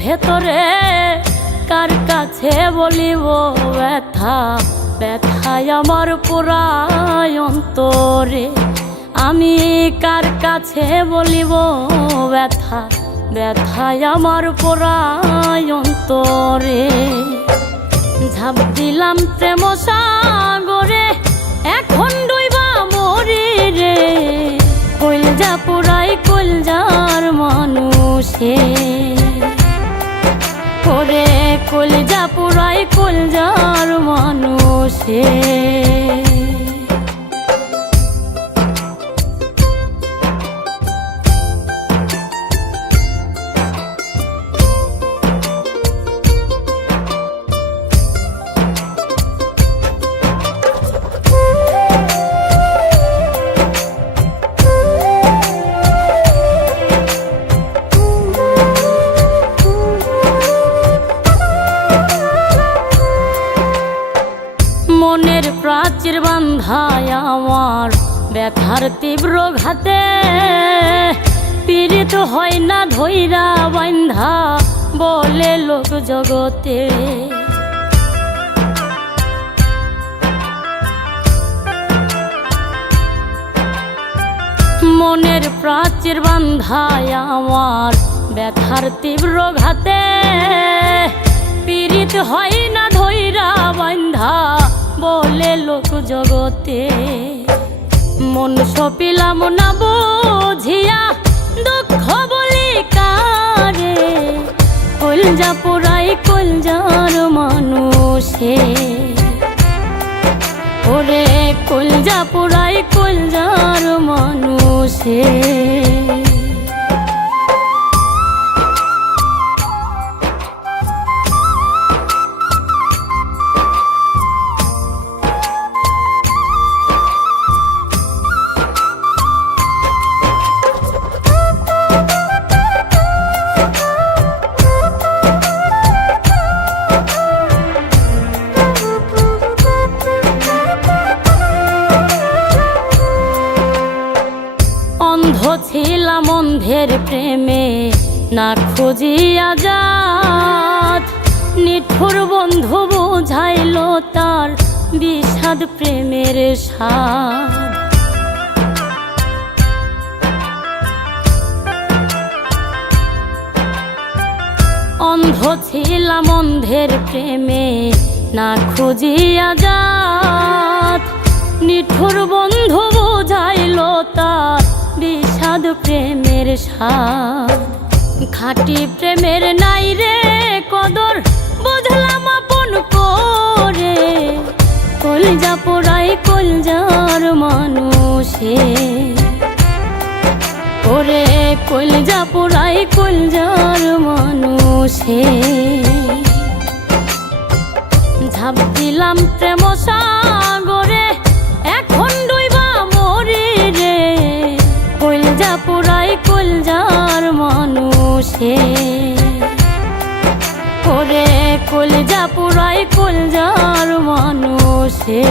ভেতরে কার কাছে বলিব ব্যথা, ব্যথায় আমার পুরায় অন্তরে। আমি কার কাছে বলিব ব্যথা, ব্যথায় আমার পুরায় অন্তরে। ঝাঁপ দিলাম প্রেম সাগরে, এখন ডুইবা মরি রে। কইলজা পুরাই কইলজার মানুষে, ওরে কইলজা পুরাই কইলজার মানুষে। মনের প্রাচীর বান্ধায় আমার ব্যথার তীব্র ঘাতে, পীড়িত হয় না ধৈরা বান্ধা বলে লোক জগতে। মনের প্রাচীর বান্ধায় আমার ব্যথার তীব্র ঘাতে, পীড়িত হয় না ধৈরা বান্ধা বলে লোক জগতে। মন সপিলাম না বুঝিয়া দুঃখ বলি কারে, কইলজা পুরাই কইলজার মানুষে, ওরে কইলজা পুরাই কইলজার মানুষে। অন্ধ ছিলাম অন্ধের প্রেমে না খুঁজিয়া জাত, নিঠুর বন্ধু বুঝাইল তার বিষাদ প্রেমের স্বাদ। অন্ধ ছিলাম অন্ধের প্রেমে না খুঁজিয়া জাত, নিঠুর বন্ধু বুঝাইল তার বিষাদ প্রেমের স্বাদ। খাঁটি প্রেমের নাই রে কদর, বুঝলাম আপন করে। কইলজা পুরাই কইলজার মানুষে, ওরে কইলজা পুরাই কইলজার মানুষে। ঝাঁপ দিলাম প্রেম সাগরে, এখন ডুইবা মরি রে। কইলজা পুরাই কইলজার মানুষে, ওরে কইলজা পুরাই কইলজার মানুষে।